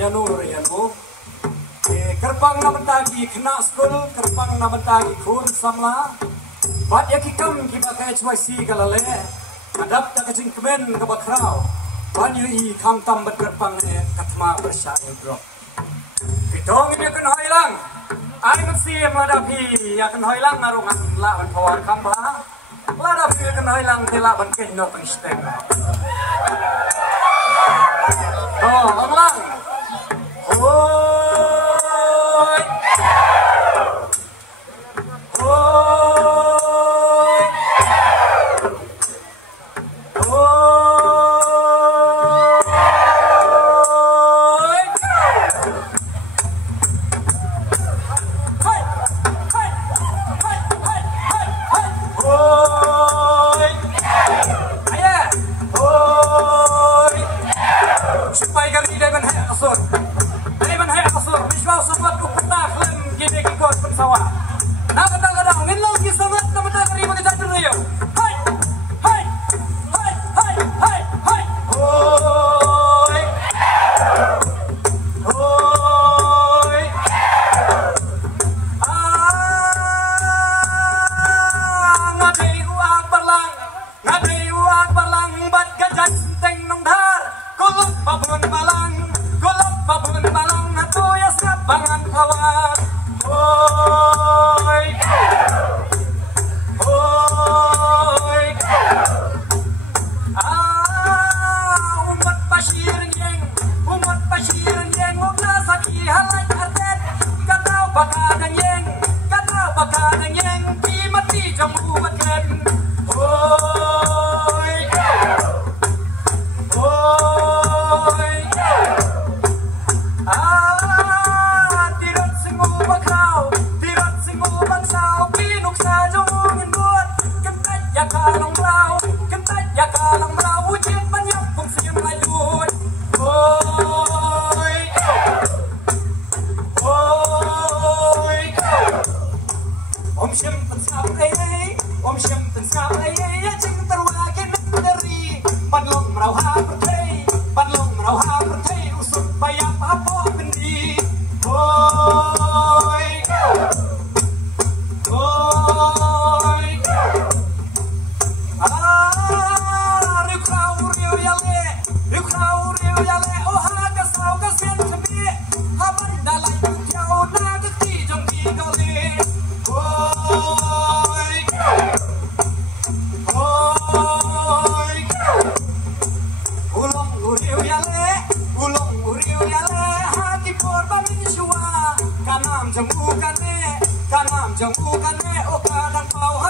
Rianu Kerpang nabentagi kena skul kerpang nabentagi kun samla bat yakikam kibakai cuaisi galale kadap tak kecing kemen kebakrau banyu I kam tambat kerpang katma bersyair bro kitong ini akan hilang ai mesti madapi akan hilang narungan lawan pawar kamba ladapi akan hilang tela banken no pengsteng oh lang oi Kanam jembukan ne, o kadang kau